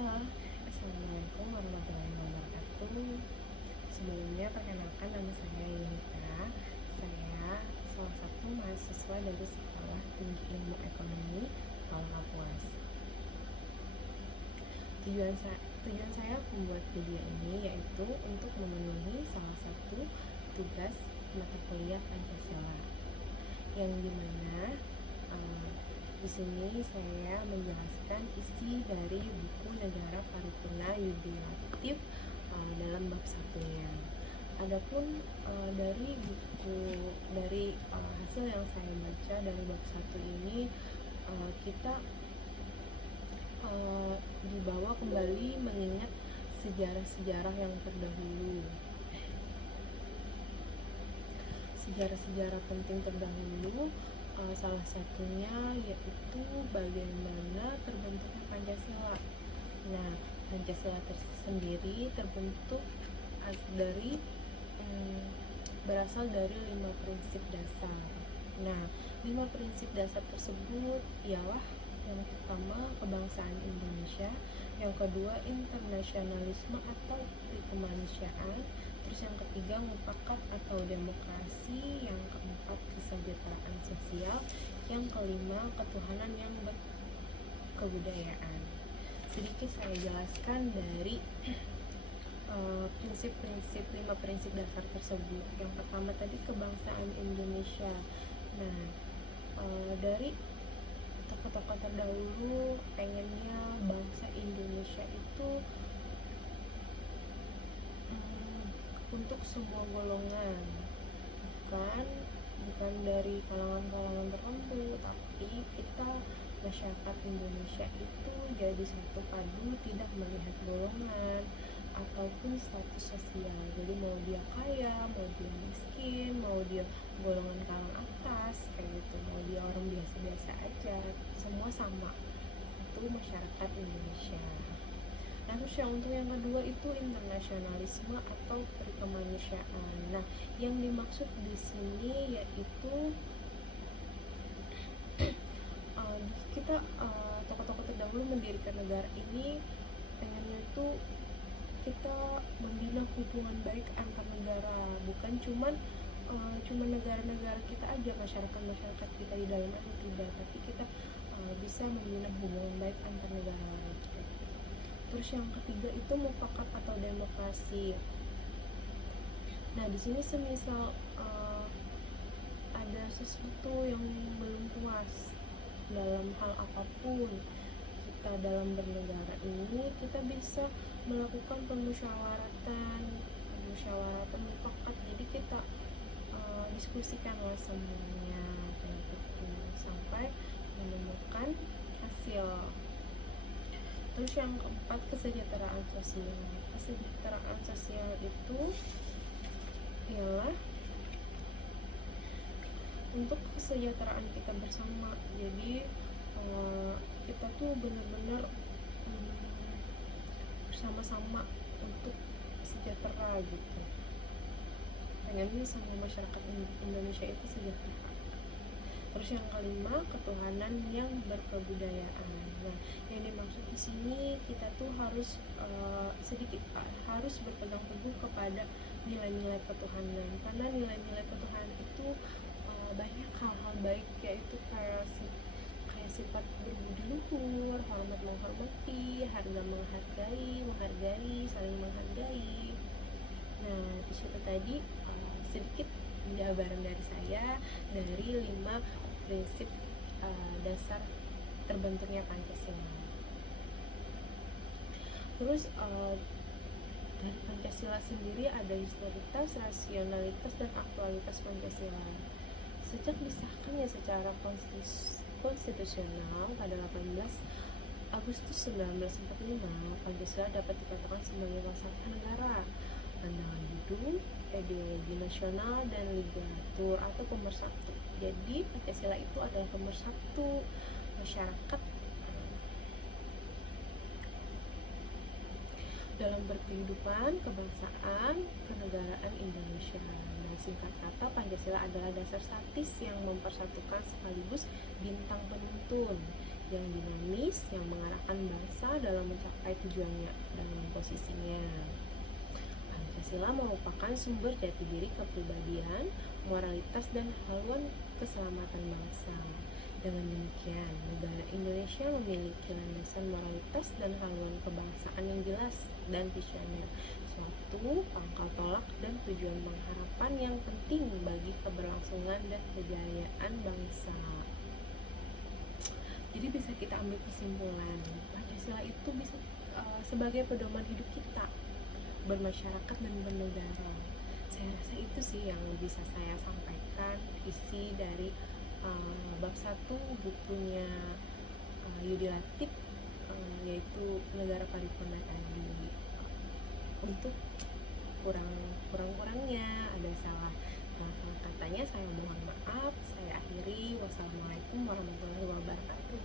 Halo, Assalamualaikum warahmatullahi wabarakatuh. Sebelumnya perkenalkan, nama saya Yunita. Saya salah satu mahasiswa dari Sekolah Tinggi Ilmu Ekonomi Kapuas. Tujuan saya membuat video ini yaitu untuk memenuhi salah satu tugas mata kuliah Pancasila, yang dimana di sini saya menjelaskan isi dari buku Negara Paripurna Yudikatif dalam bab satunya. Adapun dari hasil yang saya baca dari bab satu ini, kita dibawa kembali mengingat sejarah-sejarah yang terdahulu. Sejarah-sejarah penting terdahulu, salah satunya yaitu bagaimana terbentuknya Pancasila. Nah, Pancasila sendiri terbentuk berasal dari 5 prinsip dasar. Nah, 5 prinsip dasar tersebut ialah: yang pertama, kebangsaan Indonesia; yang kedua, internasionalisme atau kemanusiaan; terus yang ketiga, mufakat atau demokrasi; yang keempat, kesejahteraan sosial; yang kelima, ketuhanan yang berkebudayaan. Sedikit saya jelaskan dari prinsip-prinsip 5 prinsip dasar tersebut. Yang pertama tadi, kebangsaan Indonesia. Nah, dari tokoh-tokoh terdahulu pengennya bangsa Indonesia itu untuk semua golongan, bukan dari kalangan-kalangan tertentu, tapi kita masyarakat Indonesia itu jadi satu padu, tidak melihat golongan ataupun status sosial. Jadi mau dia kaya, mau dia miskin, mau dia golongan kalangan atas, kayak gitu, mau dia orang biasa-biasa aja, semua sama, itu masyarakat Indonesia. Nah, terus untuk yang kedua itu internasionalisme atau perikemanusiaan. Nah, yang dimaksud di sini yaitu kita tokoh-tokoh terdahulu mendirikan negara ini pengennya itu kita membina hubungan baik antar negara, bukan cuman negara-negara kita aja, masyarakat kita di dalam aja, tidak, tapi kita bisa membina hubungan baik antar negara. Terus yang ketiga itu mufakat atau demokrasi. Nah, di sini semisal ada sesuatu yang belum puas dalam hal apapun, kita dalam bernegara ini kita bisa melakukan pemusyawaratan mufakat. Jadi kita diskusikanlah semuanya kayak gitu sampai menemukan hasil. Terus yang keempat, kesejahteraan sosial. Kesejahteraan sosial itu ialah untuk kesejahteraan kita bersama. Jadi kita tuh benar-benar bersama-sama untuk sejahtera gitu. Pengennya semua masyarakat Indonesia itu sejahtera. Terus yang kelima, ketuhanan yang berkebudayaan. Nah, yang dimaksud di sini kita tuh harus harus berpegang teguh kepada nilai-nilai ketuhanan, karena nilai-nilai ketuhanan itu banyak hal-hal baik, yaitu kayak sifat berbudi luhur, hormat menghormati, harga menghargai, saling menghargai. Nah, di situ tadi sedikit gambaran dari saya dari 5 prinsip dasar terbentuknya Pancasila. Terus dari Pancasila sendiri ada historitas, rasionalitas, dan aktualitas Pancasila. Sejak disahkannya secara konstitusional pada 18 Agustus 1945, Pancasila dapat dikatakan sebagai falsafah negara, pandangan hidup, ideologi nasional, dan literatur atau pemersatu. Jadi Pancasila itu adalah pemersatu masyarakat dalam berkehidupan, kebangsaan, kenegaraan Indonesia. Nah, singkat kata, Pancasila adalah dasar statis yang mempersatukan sekaligus bintang penuntun yang dinamis, yang mengarahkan bangsa dalam mencapai tujuannya dalam posisinya. Pancasila merupakan sumber jati diri kepribadian, moralitas, dan haluan keselamatan bangsa. Dengan demikian, negara Indonesia memiliki landasan moralitas dan haluan kebangsaan yang jelas dan visioner, suatu pangkal tolak dan tujuan pengharapan yang penting bagi keberlangsungan dan kejayaan bangsa. Jadi bisa kita ambil kesimpulan, Pancasila itu bisa sebagai pedoman hidup kita bermasyarakat dan bernegara. Saya rasa itu sih yang bisa saya sampaikan isi dari bab 1 bukunya Yudi Latif, yaitu Negara Paripurna tadi. Untuk kurangnya ada salah katanya saya mohon maaf. Saya akhiri. Wassalamualaikum warahmatullahi wabarakatuh.